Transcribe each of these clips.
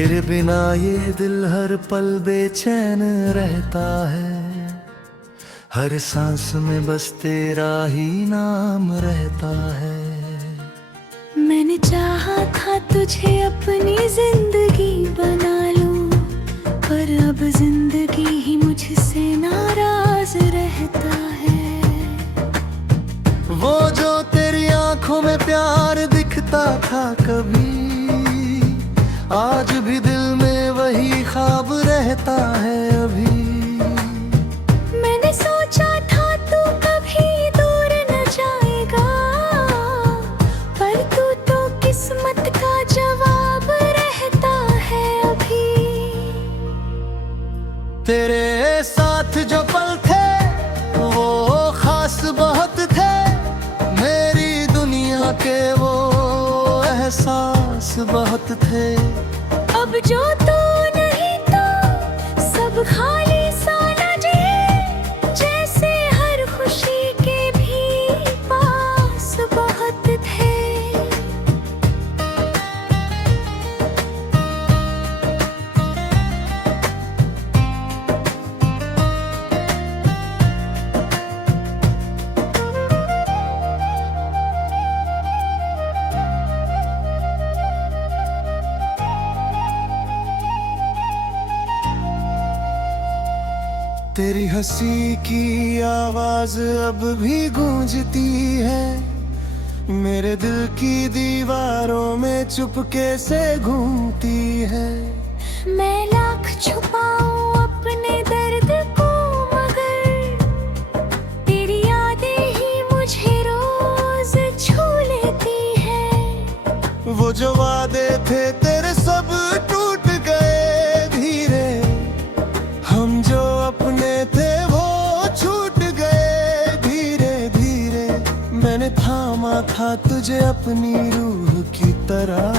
तेरे बिना ये दिल हर पल बेचैन रहता है, हर सांस में बस तेरा ही नाम रहता है। मैंने चाहा था तुझे अपनी जिंदगी बना लूं, पर अब जिंदगी ही मुझसे नाराज रहता है। वो जो तेरी आंखों में प्यार दिखता था कभी, आज भी दिल में वही ख्वाब रहता है अभी। मैंने सोचा था तू कभी दूर न जाएगा, पर तू तो किस्मत का जवाब रहता है अभी। तेरे साथ जो पल थे वो खास बहुत थे, मेरी दुनिया के वो एहसास बहुत थे। अब जो तू नहीं तो सब खाली सा लगे, जैसे हर खुशी के भी पास बहुत थे। तेरी हंसी की आवाज अब भी गूंजती है, मेरे दिल की दीवारों में चुपके से घूमती है। मैं लाख छुपाऊं अपने दर्द को, मगर तेरी यादें ही मुझे रोज छू लेती है। वो जो वादे थे तेरे सब टूट गए धीरे, हम जो अपने थे वो छूट गए धीरे धीरे। मैंने थामा था तुझे अपनी रूह की तरह,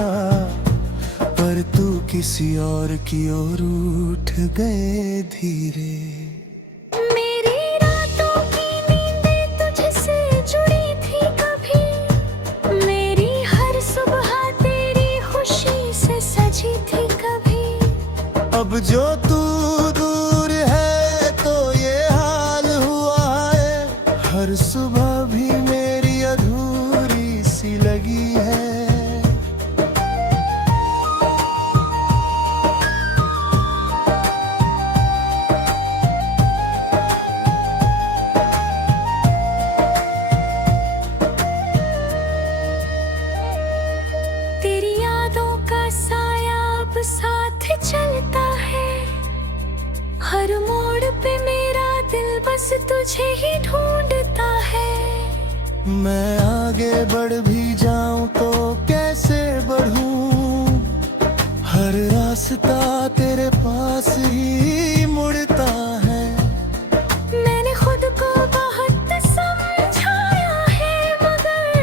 पर तू किसी और की ओर उठ गए धीरे। मेरी रातों की नींदें तुझसे जुड़ी थी कभी, मेरी हर सुबह तेरी खुशी से सजी थी कभी। अब जो तू दूर है तो ये हाल हुआ है, हर सुबह भी मेरी अधूरी सी लगी है। तेरी यादों का साया अब साथ चलता है, हर मोड़ पे मेरा दिल बस तुझे ही ढूंढता है। मैं आगे बढ़ भी जाऊं तो कैसे बढ़ूं, हर रास्ता तेरे पास ही मुड़ता है। मैंने खुद को बहुत समझाया है, मगर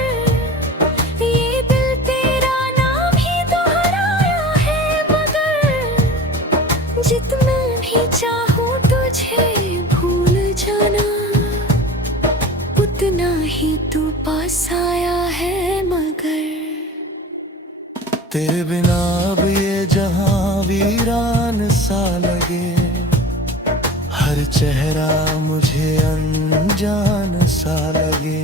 ये दिल तेरा नाम ही दोहराया है। मगर जितना भी चाहूं तुझे भूल जाना, उतना ही तू पास आया है। मगर तेरे बिना अब ये जहां वीरान सा लगे, हर चेहरा मुझे अनजान सा लगे।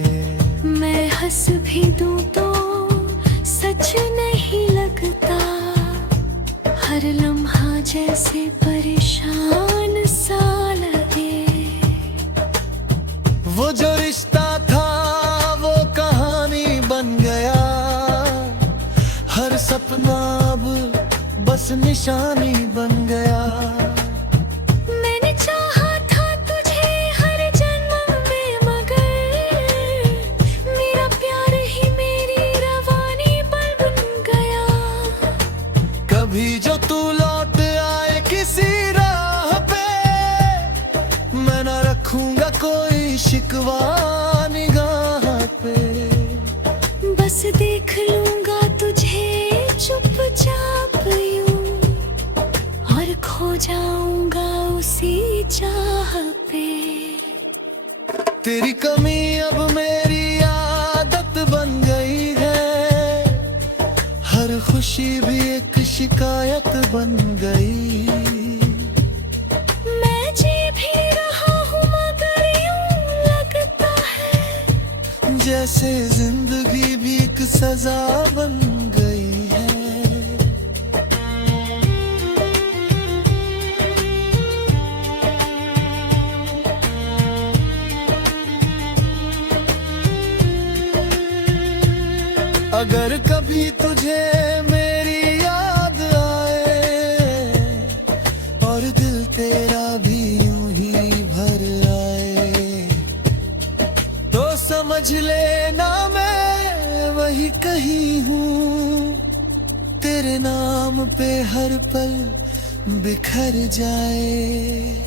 मैं हंस भी दूं तो सच नहीं लगता, हर लम्हा जैसे परेशान सा लगे। वो जो रिश्ता था वो कहानी बन गया, हर सपना अब बस निशानी बन गया। मैंने चाहा था तुझे हर जन्म में, मगर मेरा प्यार ही मेरी रवानी पर बन गया। कभी जो तू लौट आए किसी राह पे, मैं न रखूंगा कोई शिकवा निगाह पे। बस देख लूंगा तुझे चुपचाप यूं, और खो जाऊंगा उसी चाह पे। तेरी कमी अब मेरी आदत बन गई है, हर खुशी खुशी भी एक शिकायत बन गई। मैं जी भी रहा हूँ मगर यूं लगता है जैसे जिंदगी भी एक सजा बन गई है। अगर कभी तुझे मेरी याद आए और दिल तेरा भी यूं ही भर आए, तो समझ लेना मैं वही कहीं हूँ, तेरे नाम पे हर पल बिखर जाए।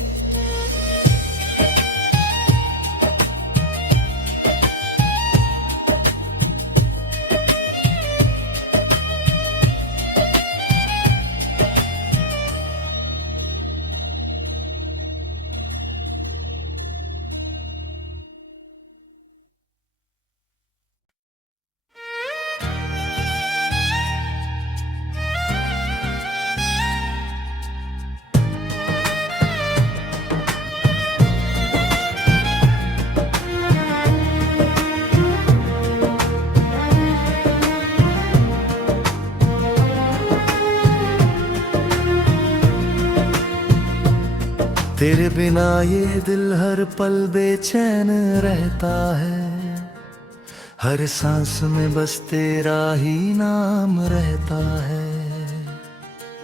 तेरे बिना ये दिल हर पल बेचैन रहता है, हर सांस में बस तेरा ही नाम रहता है।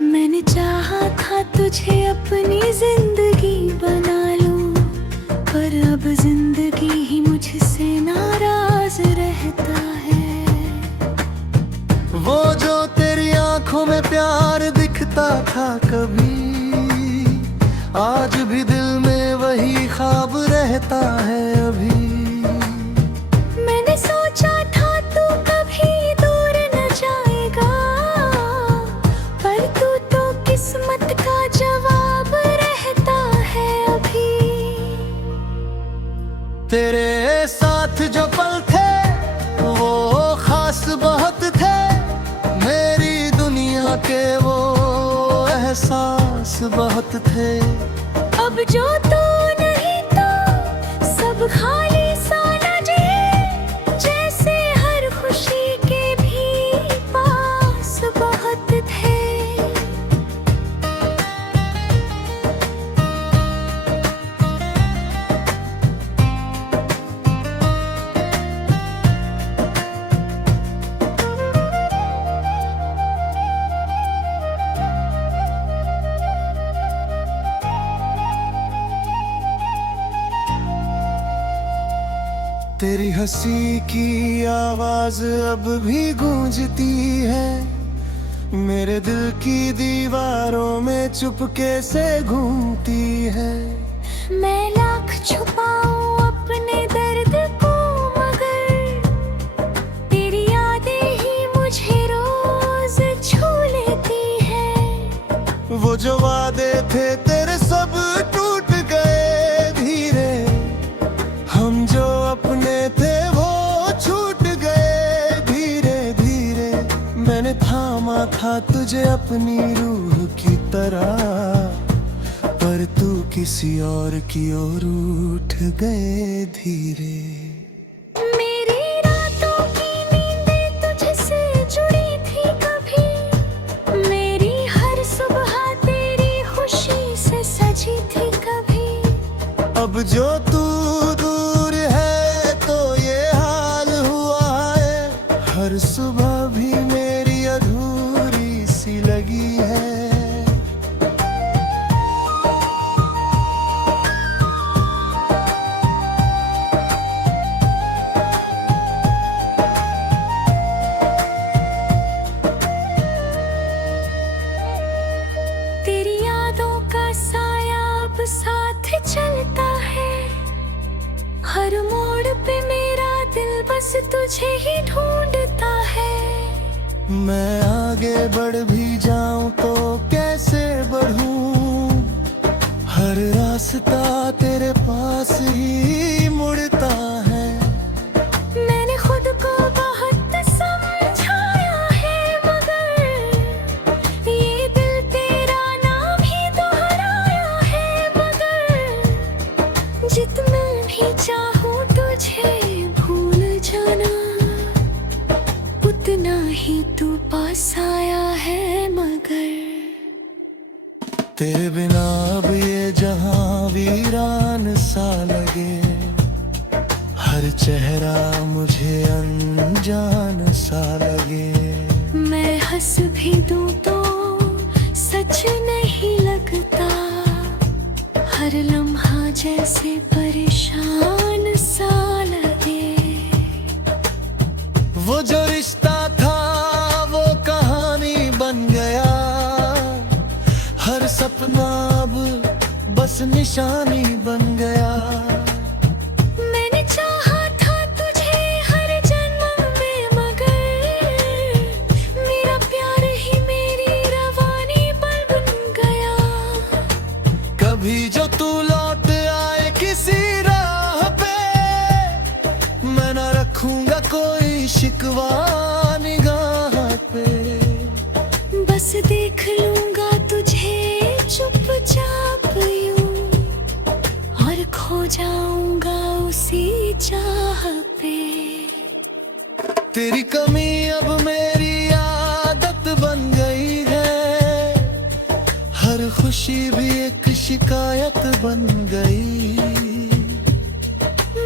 मैंने चाहा था तुझे अपनी जिंदगी बना लूं, पर अब जिंदगी ही मुझसे नाराज रहता है। वो जो तेरी आंखों में प्यार दिखता था कभी, आज भी दिल में वही ख्वाब रहता है अभी। मैंने सोचा था तू कभी दूर न जाएगा, पर तू तो किस्मत का जवाब रहता है अभी। तेरे साथ जो पल थे वो खास बहुत थे, मेरी दुनिया के वो एहसास बहुत थे। अब जो तू नहीं तो सब खाली सा लगे, जैसे हर खुशी के भी पास बहुत थे। तेरी हंसी की आवाज अब भी गूंजती है, मेरे दिल की दीवारों में चुपके से घूमती है। मैं लाख छुपाऊं अपने दर्द को, मगर तेरी यादें ही मुझे रोज छू लेती है। वो जो वादे थे तेरे सब टूट गए धीरे, हम जो अपने थे वो छूट गए धीरे धीरे। मैंने थामा था तुझे अपनी रूह की तरह, पर तू किसी और की ओर उठ गए धीरे। मेरी रातों की नींदें तुझसे जुड़ी थी कभी, मेरी हर सुबह तेरी खुशी से सजी थी कभी। अब जो तू दूर है तो ये हाल हुआ है, हर सुबह भी मेरी अधूरी सी लगी है। तेरी यादों का साया अब साथ चलता है, हर मोड़ पे मेरा दिल बस तुझे ही ढूंढता है। मैं आगे बढ़ भी जाऊं तो कैसे बढ़ूं, हर रास्ता तेरे पास ही मुड़ता है। मैंने खुद को बहुत समझाया है, मगर चाहूं तुझे भूल जाना, उतना ही तू पास आया है मगर। तेरे बिना अब ये जहां वीरान सा लगे, हर चेहरा मुझे अनजान सा लगे। मैं हंस भी दूं तो सच नहीं लगता, हर लम्हा जैसे परेशान सा लगे। वो जो रिश्ता था वो कहानी बन गया, हर सपना अब बस निशानी बन गया। मैंने चाहा था तुझे हर जन्म में मगर, मेरा प्यार ही मेरी रवानी पर बन गया। कभी जो तू लौट आए किसी राह पे, मैं न रखूंगा कोई शिकवा निगाह पे। बस देख लूंगा तुझे चुपचाप यूं, और खो जाऊंगा उसी चाह पे। तेरी कमी अब मेरी आदत बन गई है, हर खुशी भी एक शिकायत बन गई।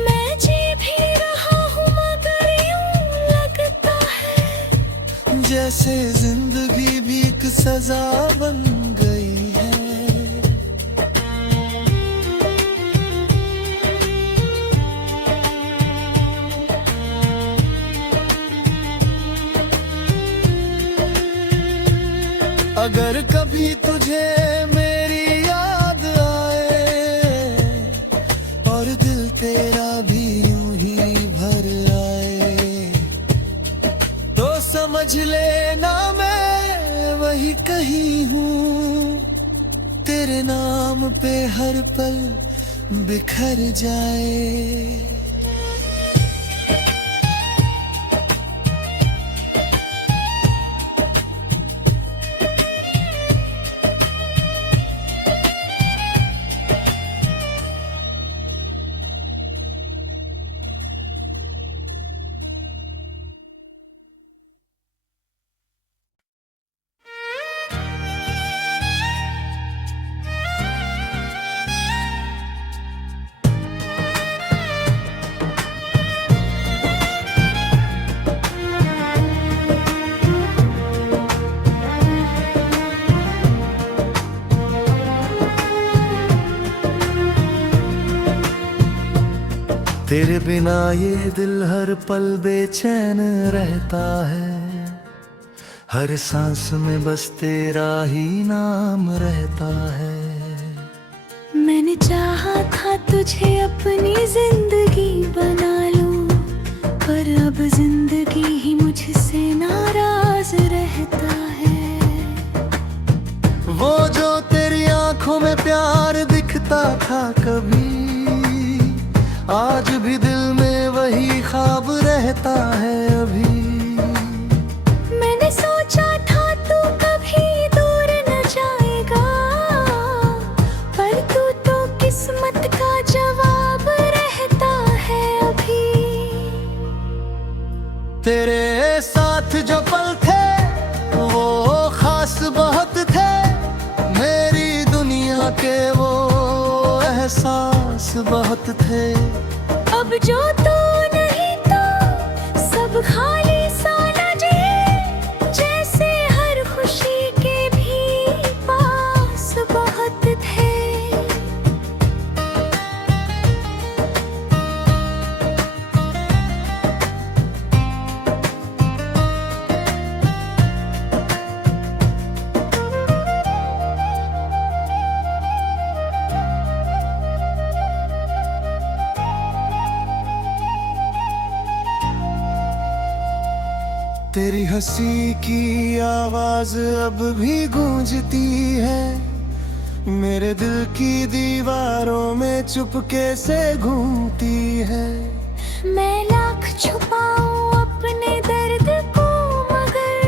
मैं जी भी रहा हूँ मगर यूं लगता है, जैसे जिंदगी भी एक सजा बन गई है। अगर कभी तुझे मेरी याद आए, और दिल तेरा भी यूं ही भर आए, तो समझ लेना मैं वही कहीं हूँ, तेरे नाम पे हर पल बिखर जाए। तेरे बिना ये दिल हर पल बेचैन रहता है, हर सांस में बस तेरा ही नाम रहता है। मैंने चाहा था तुझे अपनी जिंदगी बना लूं, पर अब जिंदगी ही मुझसे नाराज रहता है। वो जो तेरी आंखों में प्यार दिखता था कभी, आज भी दिल में वही ख्वाब रहता है अभी। मैंने सोचा था तू कभी दूर न जाएगा, पर तू तो किस्मत का जवाब रहता है अभी। तेरे साथ जो पल थे वो खास बहुत थे, मेरी दुनिया के वो एहसास बहुत थे। अब जो तू नहीं तो सब खाली सा लगे, जैसे हर खुशी के भी पास बहुत थे। तेरी हंसी की आवाज अब भी गूंजती है, मेरे दिल की दीवारों में चुपके से घूमती है। मैं लाख छुपाऊं अपने दर्द को मगर,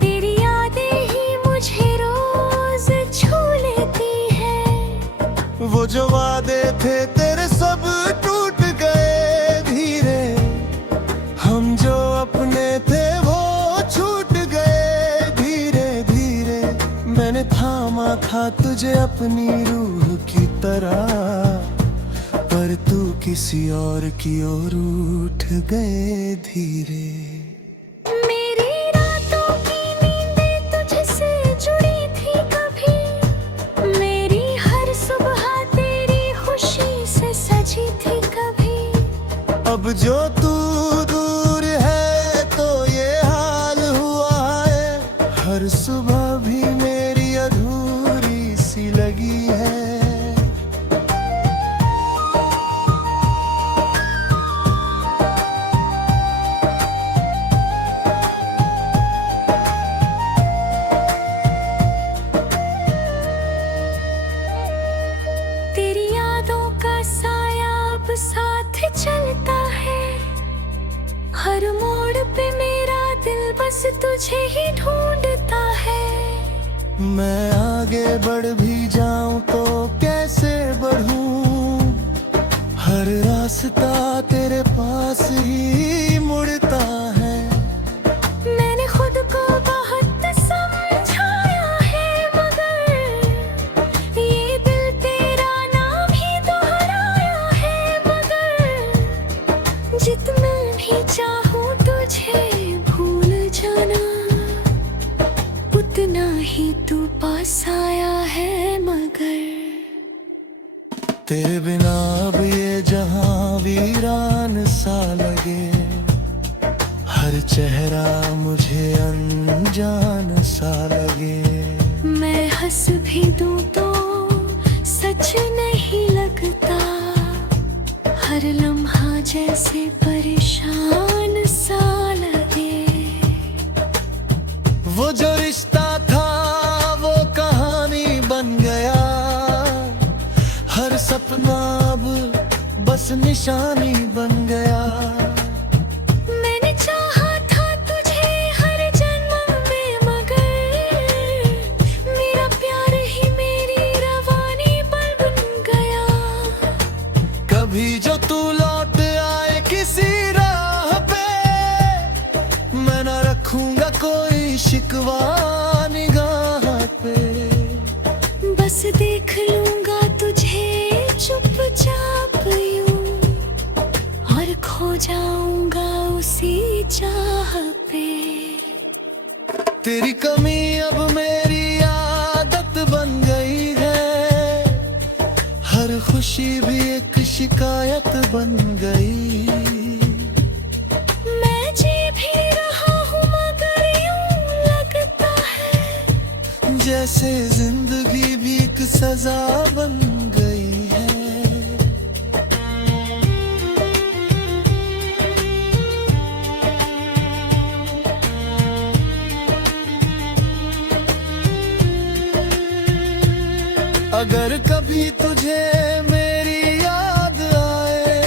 तेरी यादें ही मुझे रोज छू लेती है। वो जो वादे थे तेरे सब था तुझे अपनी रूह की तरह, पर तू किसी और की ओर उठ गए धीरे। मेरी रातों की नींदें तुझसे जुड़ी थी कभी, मेरी हर सुबह तेरी खुशी से सजी थी कभी। अब जो तू दूर है तो ये हाल हुआ है, हर सुबह भी मेरी अधूरी सी लगी है। तेरी यादों का साया अब साथ चलता है, हर मोड़ पे मेरा दिल बस तुझे ही ढूंढता है। मैं आगे बढ़ भी जाऊं तो कैसे बढ़ूं, हर रास्ता तेरे पास ही मुड़ता है। मैंने खुद को बहुत समझाया है, मगर ये दिल तेरा नाम ही दोहराया है। मगर जितना भी चाहूं तुझे भूल जाना, उतना ही तू पास आया है। मगर तेरे बिना अब ये जहां वीरान सा लगे, हर चेहरा मुझे अनजान सा लगे। मैं हंस भी दूं तो सच नहीं लगता, हर लम्हा जैसे परेशान सा लगे। वो जो रिश्ता था वो कहानी बन गया, हर सपना अब बस निशानी बन गया। मैंने चाहा था तुझे हर जन्म में, मगर मेरा प्यार ही मेरी रवानी पर बन गया। कभी जो तू लौट आए किसी राह पे, मैं न रखूंगा कोई शिकवा निगाह पे। बस देख लूंगा तुझे चुपचाप यूं, और खो जाऊंगा उसी चाह पे। तेरी कमी अब मेरी आदत बन गई है, हर खुशी भी एक शिकायत बन गई। मैं जी भी रहा हूँ मगर यूं लगता है, जैसे जिंदगी भी एक सजा बन गई है। अगर कभी तुझे मेरी याद आए,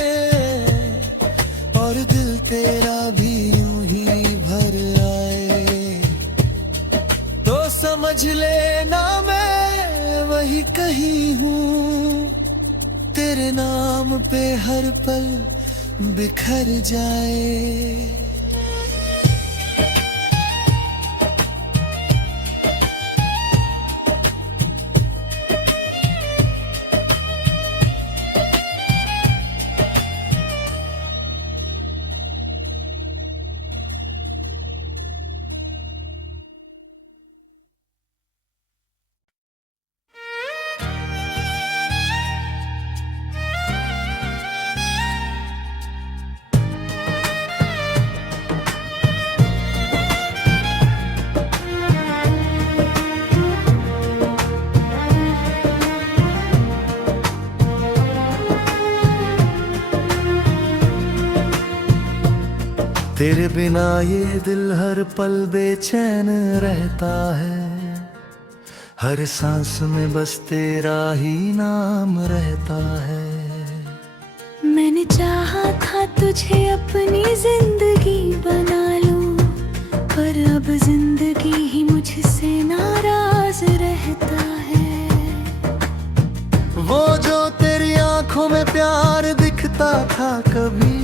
और दिल तेरा भी यूं ही भर आए, तो समझ लेना मैं वही कहीं हूँ, तेरे नाम पे हर पल बिखर जाए। तेरे बिना ये दिल हर पल बेचैन रहता है, हर सांस में बस तेरा ही नाम रहता है। मैंने चाहा था तुझे अपनी जिंदगी बना लूं, पर अब जिंदगी ही मुझसे नाराज रहता है। वो जो तेरी आंखों में प्यार दिखता था कभी,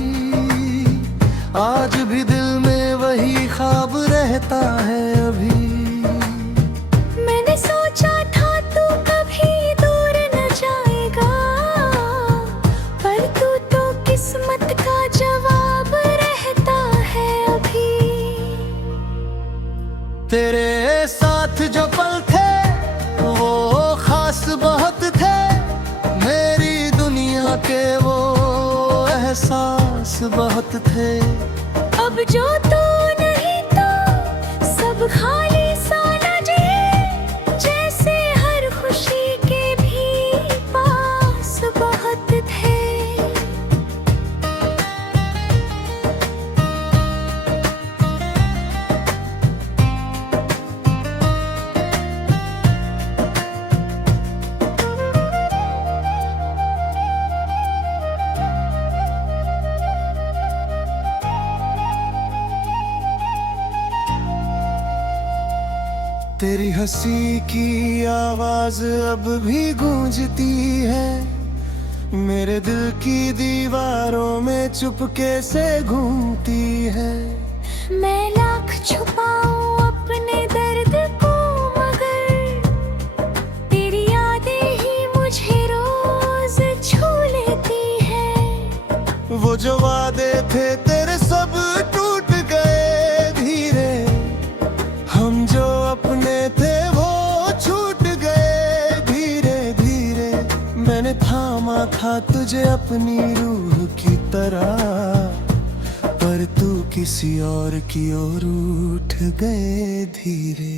आज भी दिल में वही ख्वाब रहता है अभी। मैंने सोचा था तू एहसास बहुत थे। अब जो तू नहीं तो सब खाली सा लगे, जैसे हर खुशी के भी पास बहुत थे। तेरी हंसी की आवाज अब भी गूंजती है, मेरे दिल की दीवारों में चुपके से घूमती है। मैं लाख छुपाऊं अपने दर्द को, मगर तेरी यादें ही मुझे रोज छू लेती है। वो जो वादे थे तेरे सब टूट गए धीरे, हम जो अपने थे वो छूट गए धीरे धीरे। मैंने थामा था तुझे अपनी रूह की तरह, पर तू किसी और की ओर उठ गए धीरे।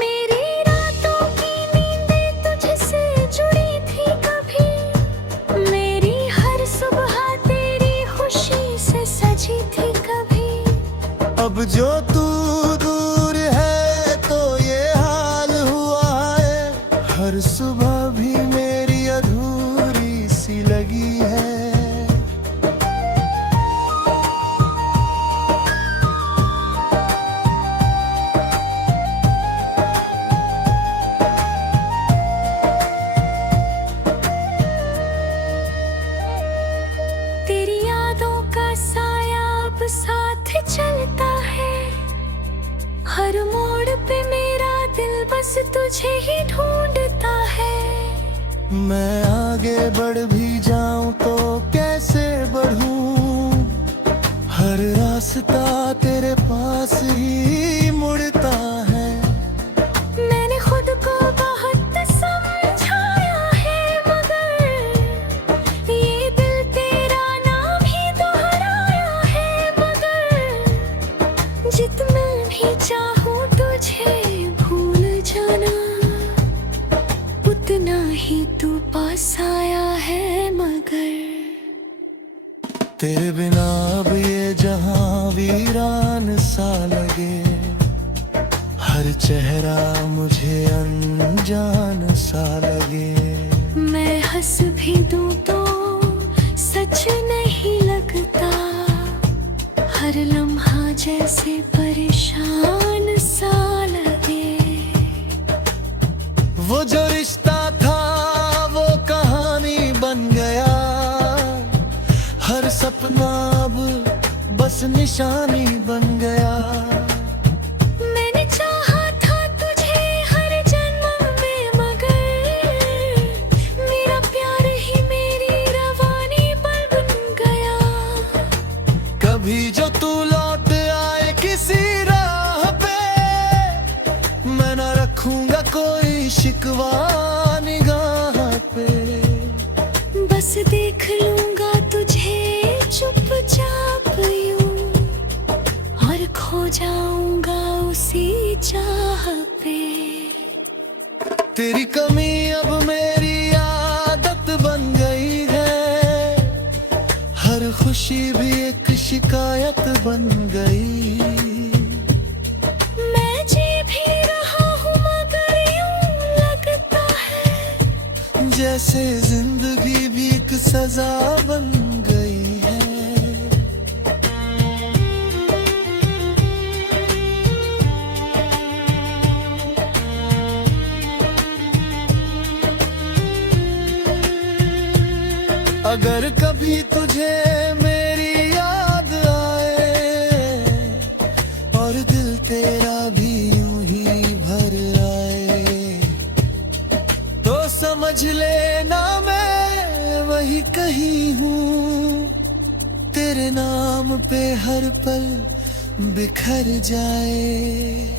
मेरी रातों की नींदें तुझसे जुड़ी थी कभी, मेरी हर सुबह तेरी खुशी से सजी थी कभी। अब जो तू दूर है तो ये हाल हुआ है, हर सुबह भी मेरी अधूरी सी लगी है। तेरी यादों का साया अब साथ चलता है, हर मोड़ पे मेरा दिल बस तुझे ही ढूंढता है। मैं आगे बढ़ भी जाऊं तो कैसे बढ़ूं, हर रास्ता तेरे पास ही मुड़ता है। मैंने खुद को बहुत समझाया है, मगर ये दिल तेरा नाम ही दोहराया है। मगर जितना भी चाहूं तुझे भूल जाना, उतना ही तू पास आया है। मगर तेरे बिना अब ये जहां वीरान सा लगे, हर चेहरा मुझे अनजान सा लगे। मैं हंस भी दूं तो सच नहीं लगता, हर लम्हा जैसे परेशान सा लगे। वो जो रिश्ता था वो कहानी बन गया, हर सपना अब बस निशानी बन गया। मैंने चाहा था तुझे हर जन्म में, मगर मेरा प्यार ही मेरी रवानी पर बन गया। कभी जो तू लौट आए किसी राह पे, मैं न रखूंगा कोई शिकवा निगाह पे। बस देख लूंगा तुझे चुपचाप यूं, और खो जाऊंगा उसी चाह पे। तेरी कमी अब मेरी आदत बन गई है, हर खुशी भी एक शिकायत बन गई। मैं जी भी रहा हूँ मगर यूं लगता है, जैसे जिंदगी भी एक सजा बन गई है। अगर कभी तुझे मेरी याद आए, और दिल तेरा भी यूं ही भर आए, तो समझ लेना मैं वही कहीं हूँ, तेरे नाम पे हर पल बिखर जाए।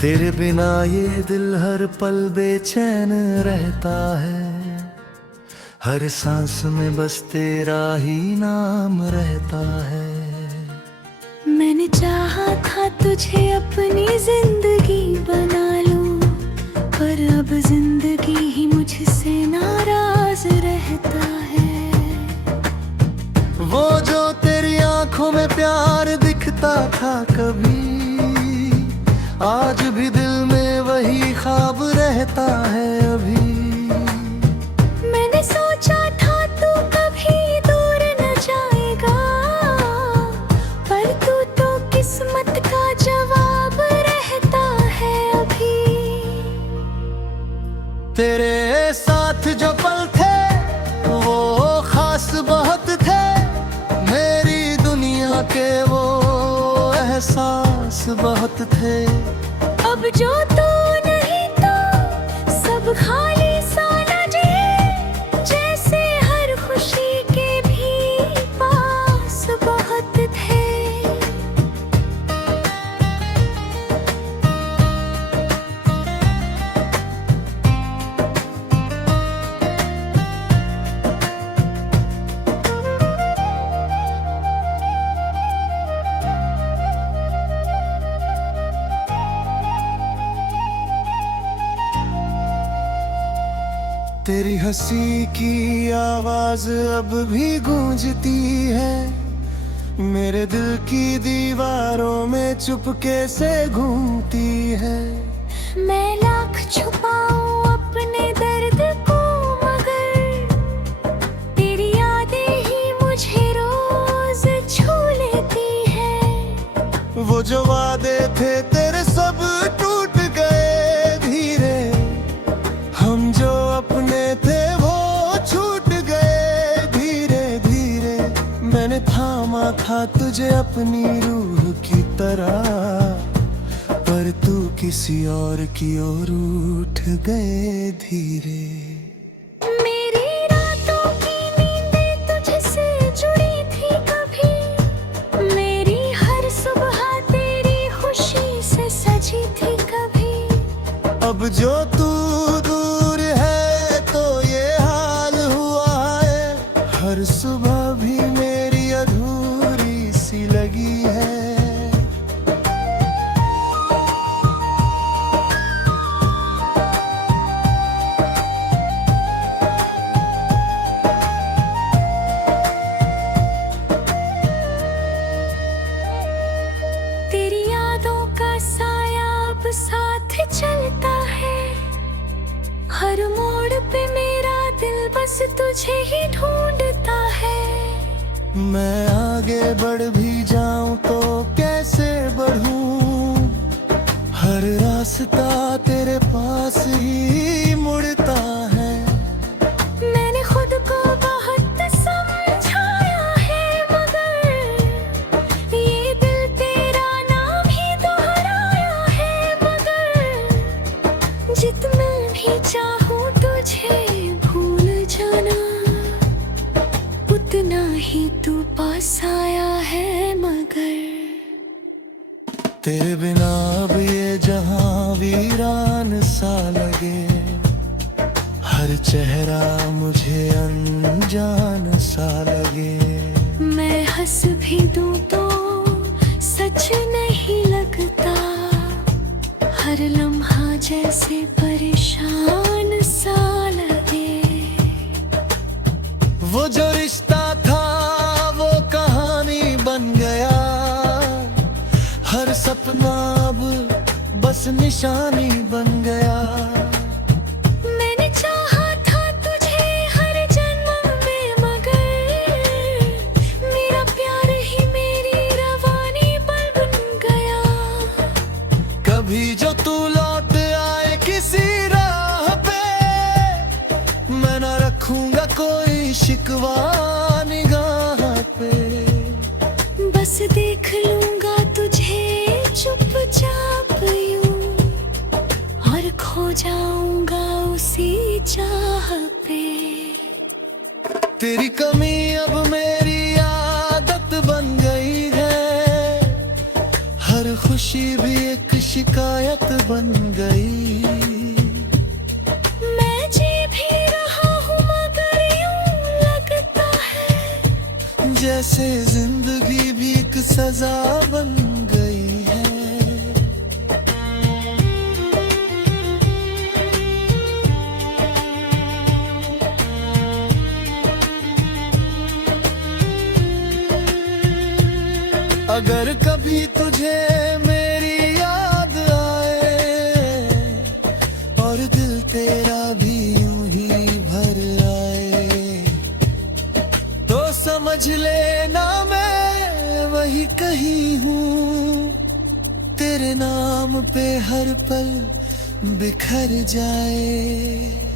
तेरे बिना ये दिल हर पल बेचैन रहता है, हर सांस में बस तेरा ही नाम रहता है। मैंने चाहा था तुझे अपनी जिंदगी बना लूं, पर अब जिंदगी ही मुझसे नाराज रहता है। वो जो तेरी आंखों में प्यार दिखता था कभी, आज भी दिल में वही ख्वाब रहता है अभी। मैंने सोचा था तू कभी दूर न जाएगा, पर तू तो किस्मत का जवाब रहता है अभी। तेरे साथ जो पल थे वो खास बहुत थे, मेरी दुनिया के वो एहसास बहुत थे। अब जो तू नहीं तो सब खाली सा लगे, जैसे हर खुशी के भी पास बहुत थे। तेरी हंसी की आवाज अब भी गूंजती है, मेरे दिल की दीवारों में चुपके से घूमती है। मैं लाख छुपाऊं अपने दर्द को, मगर तेरी यादें ही मुझे रोज छू लेती है। वो जो वादे थे तेरे सब टूट गए धीरे, हम जो अपने थे वो छूट गए धीरे धीरे। मैंने थामा था तुझे अपनी रूह की तरह, पर तू किसी और की ओर उठ गए धीरे। मेरी रातों की नींदें तुझसे जुड़ी थी कभी, मेरी हर सुबह तेरी खुशी से सजी थी कभी। अब जो तू दूर है तो ये हाल हुआ है, हर सुबह भी मेरी अधूरी सी लगी है। तेरी यादों का साया अब साथ चलता है, हर मोड़ पे मेरा दिल बस तुझे ही ढूंढता है। मैं आगे बढ़ भी जाऊं तो कैसे बढ़ूं, हर रास्ता तेरे पास ही मुड़ता है। मैंने खुद को बहुत समझाया है, मगर ये दिल तेरा नाम ही दोहराया है। मगर जितना भी चाहूं तुझे भूल जाना, उतना ही तू पास आया है। मगर तेरे बिना अब ये जहां वीरान सा लगे, हर चेहरा मुझे अनजान सा लगे। मैं हंस भी दूं तो सच नहीं लगता, हर लम्हा जैसे परेशान सा लगे। वो जो रिश्ता था वो कहानी बन गया, हर सपना अब बस निशानी बन गया। मैंने चाहा था तुझे हर जन्म में, मगर मेरा प्यार ही मेरी रवानी पर बन गया। कभी जो तू लौट आए किसी राह पे, मैं न रखूंगा कोई शिकवा निगाह पे। बस देख लूंगा तुझे चुपचाप यूं, और खो जाऊंगा उसी चाह पे। तेरी कमी अब मेरी आदत बन गई है, हर खुशी भी एक शिकायत बन गई। मैं जी भी रहा हूँ मगर यूं लगता है जैसे जिंदगी भी एक सजा बन गई है। अगर कभी तुझे मेरी याद आए और दिल तेरा भी यूं ही भर आए, तो समझ लेना मैं वही कहीं हूँ, तेरे नाम पे हर पल बिखर जाए।